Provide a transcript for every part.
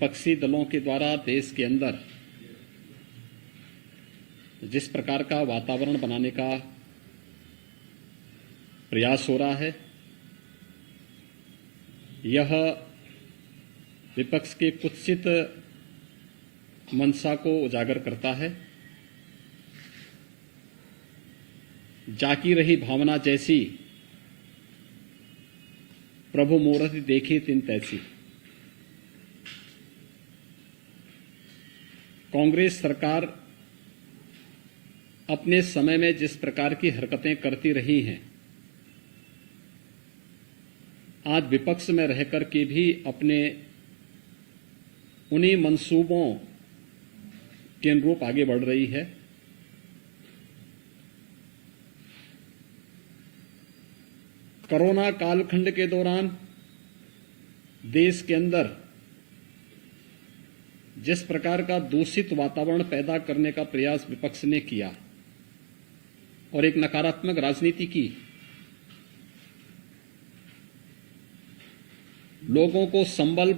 विपक्षी दलों के द्वारा देश के अंदर जिस प्रकार का वातावरण बनाने का प्रयास हो रहा है, यह विपक्ष के कुत्सित मंशा को उजागर करता है। जाकी रही भावना जैसी, प्रभु मूरति देखी तिन तैसी। कांग्रेस सरकार अपने समय में जिस प्रकार की हरकतें करती रही हैं, आज विपक्ष में रहकर के भी अपने उन्हीं मंसूबों के अनुरूप आगे बढ़ रही है। कोरोना कालखंड के दौरान देश के अंदर जिस प्रकार का दूषित वातावरण पैदा करने का प्रयास विपक्ष ने किया और एक नकारात्मक राजनीति की, लोगों को संबल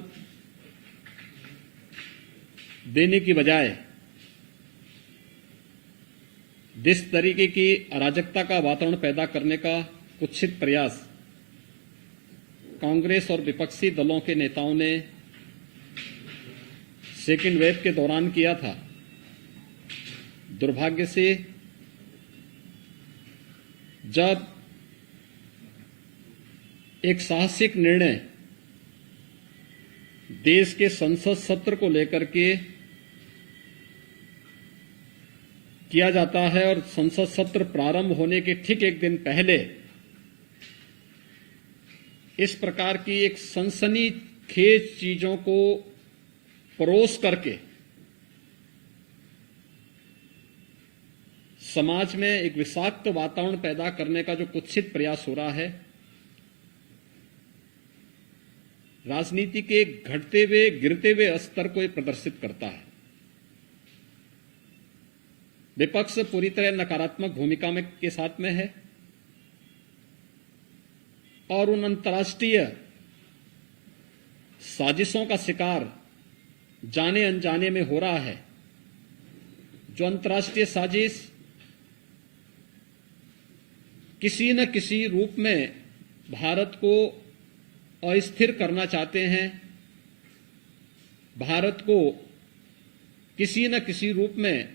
देने की बजाय जिस तरीके की अराजकता का वातावरण पैदा करने का कुत्सित प्रयास कांग्रेस और विपक्षी दलों के नेताओं ने सेकेंड वेव के दौरान किया था, दुर्भाग्य से जब एक साहसिक निर्णय देश के संसद सत्र को लेकर के किया जाता है और संसद सत्र प्रारंभ होने के ठीक एक दिन पहले इस प्रकार की एक सनसनीखेज चीजों को परोस करके समाज में एक विषाक्त वातावरण पैदा करने का जो कुत्सित प्रयास हो रहा है, राजनीति के घटते हुए गिरते हुए स्तर को प्रदर्शित करता है। विपक्ष पूरी तरह नकारात्मक भूमिका में के साथ में है और उन अंतर्राष्ट्रीय साजिशों का शिकार जाने अनजाने में हो रहा है, जो अंतर्राष्ट्रीय साजिश किसी न किसी रूप में भारत को अस्थिर करना चाहते हैं, भारत को किसी न किसी रूप में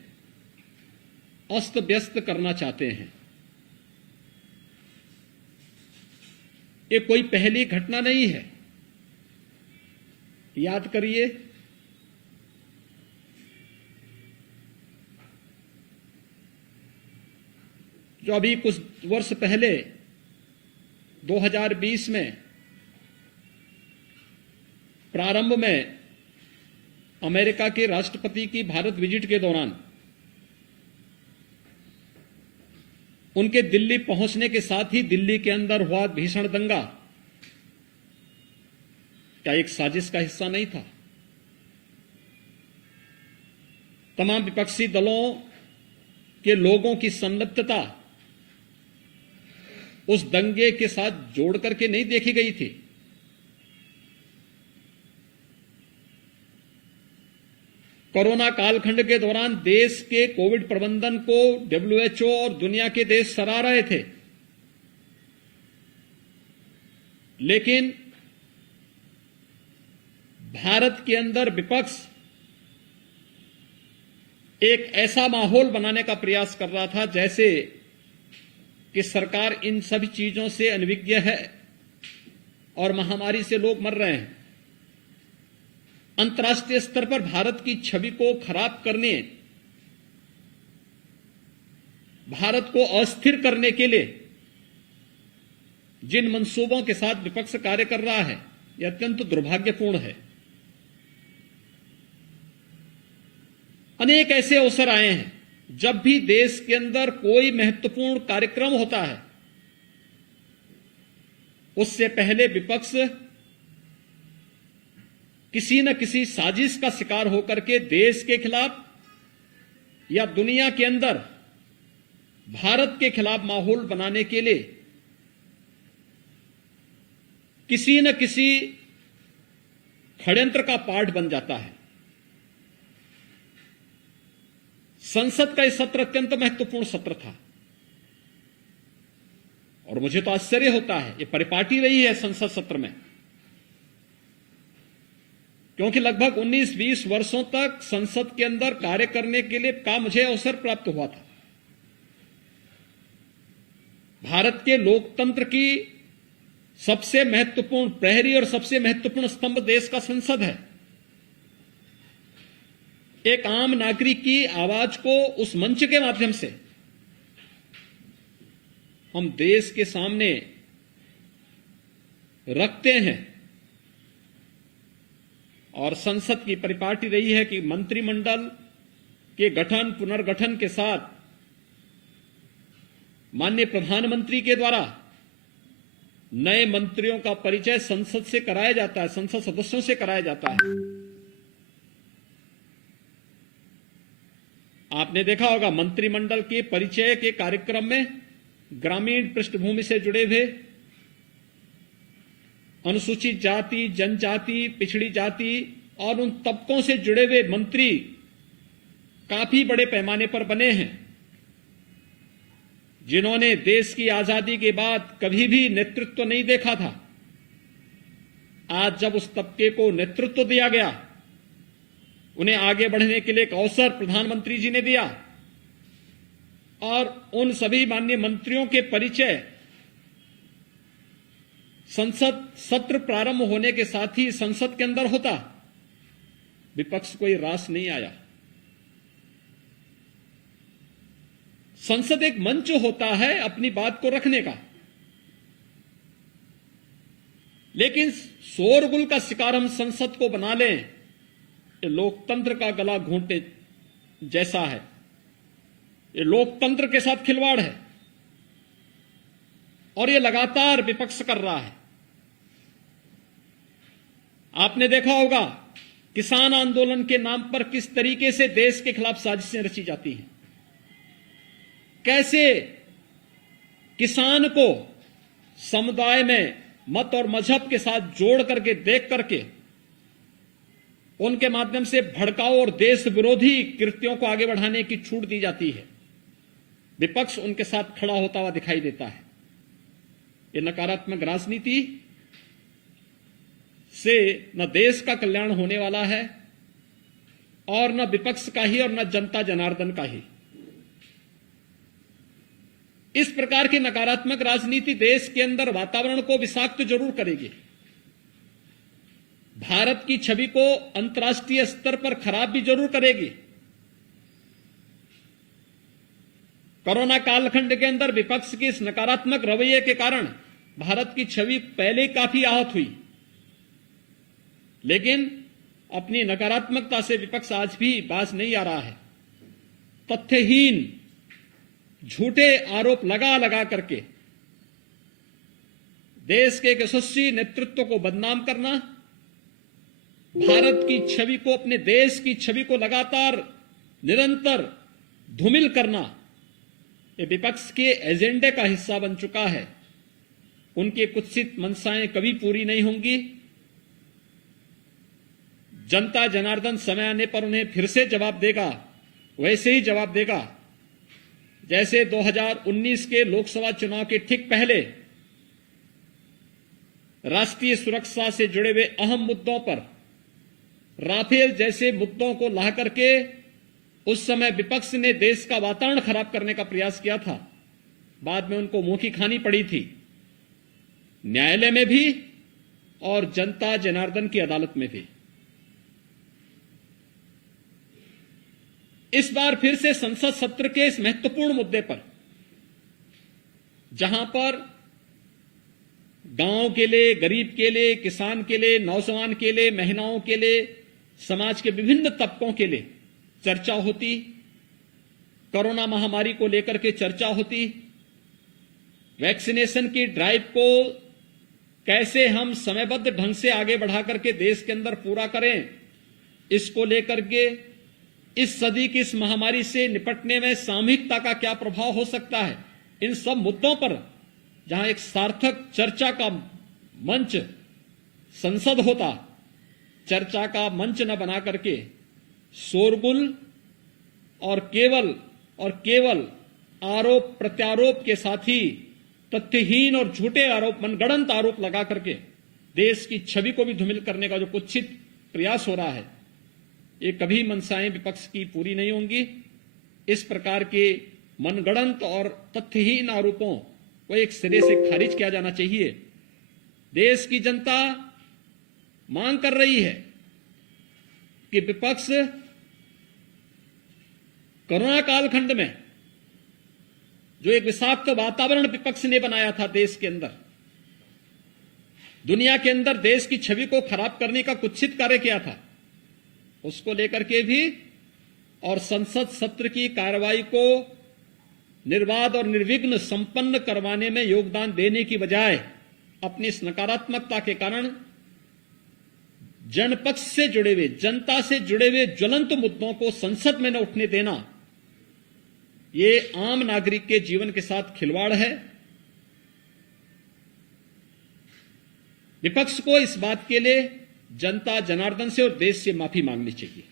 अस्त व्यस्त करना चाहते हैं। ये कोई पहली घटना नहीं है। याद करिए, जो अभी कुछ वर्ष पहले 2020 में प्रारंभ में अमेरिका के राष्ट्रपति की भारत विजिट के दौरान उनके दिल्ली पहुंचने के साथ ही दिल्ली के अंदर हुआ भीषण दंगा क्या एक साजिश का हिस्सा नहीं था? तमाम विपक्षी दलों के लोगों की संलिप्तता उस दंगे के साथ जोड़ करके नहीं देखी गई थी। कोरोना कालखंड के दौरान देश के कोविड प्रबंधन को WHO और दुनिया के देश सराह रहे थे, लेकिन भारत के अंदर विपक्ष एक ऐसा माहौल बनाने का प्रयास कर रहा था जैसे कि सरकार इन सभी चीजों से अनभिज्ञ है और महामारी से लोग मर रहे हैं। अंतर्राष्ट्रीय स्तर पर भारत की छवि को खराब करने, भारत को अस्थिर करने के लिए जिन मंसूबों के साथ विपक्ष कार्य कर रहा है, यह अत्यंत दुर्भाग्यपूर्ण है। अनेक ऐसे अवसर आए हैं जब भी देश के अंदर कोई महत्वपूर्ण कार्यक्रम होता है, उससे पहले विपक्ष किसी न किसी साजिश का शिकार होकर के देश के खिलाफ या दुनिया के अंदर भारत के खिलाफ माहौल बनाने के लिए किसी न किसी षड्यंत्र का पार्ट बन जाता है। संसद का यह सत्र अत्यंत महत्वपूर्ण सत्र था और मुझे तो आश्चर्य होता है, यह परिपाटी रही है संसद सत्र में, क्योंकि लगभग 19-20 वर्षों तक संसद के अंदर कार्य करने के लिए का मुझे अवसर प्राप्त हुआ था। भारत के लोकतंत्र की सबसे महत्वपूर्ण प्रहरी और सबसे महत्वपूर्ण स्तंभ देश का संसद है। एक आम नागरिक की आवाज को उस मंच के माध्यम से हम देश के सामने रखते हैं और संसद की परिपाटी रही है कि मंत्रिमंडल के गठन पुनर्गठन के साथ माननीय प्रधानमंत्री के द्वारा नए मंत्रियों का परिचय संसद से कराया जाता है, संसद सदस्यों से कराया जाता है। आपने देखा होगा मंत्रिमंडल के परिचय के कार्यक्रम में ग्रामीण पृष्ठभूमि से जुड़े हुए अनुसूचित जाति, जनजाति, पिछड़ी जाति और उन तबकों से जुड़े हुए मंत्री काफी बड़े पैमाने पर बने हैं, जिन्होंने देश की आजादी के बाद कभी भी नेतृत्व नहीं देखा था। आज जब उस तबके को नेतृत्व दिया गया, उन्हें आगे बढ़ने के लिए एक अवसर प्रधानमंत्री जी ने दिया और उन सभी माननीय मंत्रियों के परिचय संसद सत्र प्रारंभ होने के साथ ही संसद के अंदर होता। विपक्ष कोई रास नहीं आया। संसद एक मंच होता है अपनी बात को रखने का, लेकिन शोरगुल का शिकार हम संसद को बना लें, ये लोकतंत्र का गला घोंटने जैसा है। ये लोकतंत्र के साथ खिलवाड़ है और ये लगातार विपक्ष कर रहा है। आपने देखा होगा किसान आंदोलन के नाम पर किस तरीके से देश के खिलाफ साजिशें रची जाती हैं, कैसे किसान को समुदाय में मत और मजहब के साथ जोड़ करके देख करके उनके माध्यम से भड़काऊ और देश विरोधी कृत्यों को आगे बढ़ाने की छूट दी जाती है। विपक्ष उनके साथ खड़ा होता हुआ दिखाई देता है। ये नकारात्मक राजनीति से न देश का कल्याण होने वाला है और न विपक्ष का ही और न जनता जनार्दन का ही। इस प्रकार की नकारात्मक राजनीति देश के अंदर वातावरण को विषाक्त जरूर करेगी, भारत की छवि को अंतर्राष्ट्रीय स्तर पर खराब भी जरूर करेगी। कोरोना कालखंड के अंदर विपक्ष के इस नकारात्मक रवैये के कारण भारत की छवि पहले काफी आहत हुई, लेकिन अपनी नकारात्मकता से विपक्ष आज भी बाज नहीं आ रहा है। तथ्यहीन झूठे आरोप लगा लगा करके देश के एक यशस्वी नेतृत्व को बदनाम करना, भारत की छवि को, अपने देश की छवि को लगातार निरंतर धूमिल करना, ये विपक्ष के एजेंडे का हिस्सा बन चुका है। उनकी कुत्सित मंशाएं कभी पूरी नहीं होंगी। जनता जनार्दन समय आने पर उन्हें फिर से जवाब देगा, वैसे ही जवाब देगा जैसे 2019 के लोकसभा चुनाव के ठीक पहले राष्ट्रीय सुरक्षा से जुड़े हुए अहम मुद्दों पर, राफेल जैसे मुद्दों को ला करके उस समय विपक्ष ने देश का वातावरण खराब करने का प्रयास किया था। बाद में उनको मुंह की खानी पड़ी थी, न्यायालय में भी और जनता जनार्दन की अदालत में भी। इस बार फिर से संसद सत्र के इस महत्वपूर्ण मुद्दे पर, जहां पर गांव के लिए, गरीब के लिए, किसान के लिए, नौजवान के लिए, महिलाओं के लिए, समाज के विभिन्न तबकों के लिए चर्चा होती, कोरोना महामारी को लेकर के चर्चा होती, वैक्सीनेशन की ड्राइव को कैसे हम समयबद्ध ढंग से आगे बढ़ा करके देश के अंदर पूरा करें, इसको लेकर के इस सदी की इस महामारी से निपटने में सामूहिकता का क्या प्रभाव हो सकता है, इन सब मुद्दों पर जहां एक सार्थक चर्चा का मंच संसद होता, चर्चा का मंच न बना करके शोरगुल और केवल आरोप प्रत्यारोप के साथ ही तथ्यहीन और झूठे आरोप, मनगढ़ंत आरोप लगा करके देश की छवि को भी धूमिल करने का जो कुत्सित प्रयास हो रहा है, ये कभी मंशाएं विपक्ष की पूरी नहीं होंगी। इस प्रकार के मनगढ़ंत और तथ्यहीन आरोपों को एक सिरे से खारिज किया जाना चाहिए। देश की जनता मांग कर रही है कि विपक्ष कोरोना कालखंड में जो एक विषाक्त वातावरण विपक्ष ने बनाया था देश के अंदर, दुनिया के अंदर देश की छवि को खराब करने का कुत्सित कार्य किया था, उसको लेकर के भी और संसद सत्र की कार्रवाई को निर्बाध और निर्विघ्न संपन्न करवाने में योगदान देने की बजाय अपनी इस नकारात्मकता के कारण जनपक्ष से जुड़े हुए, जनता से जुड़े हुए ज्वलंत मुद्दों को संसद में न उठने देना, ये आम नागरिक के जीवन के साथ खिलवाड़ है। विपक्ष को इस बात के लिए जनता जनार्दन से और देश से माफी मांगनी चाहिए।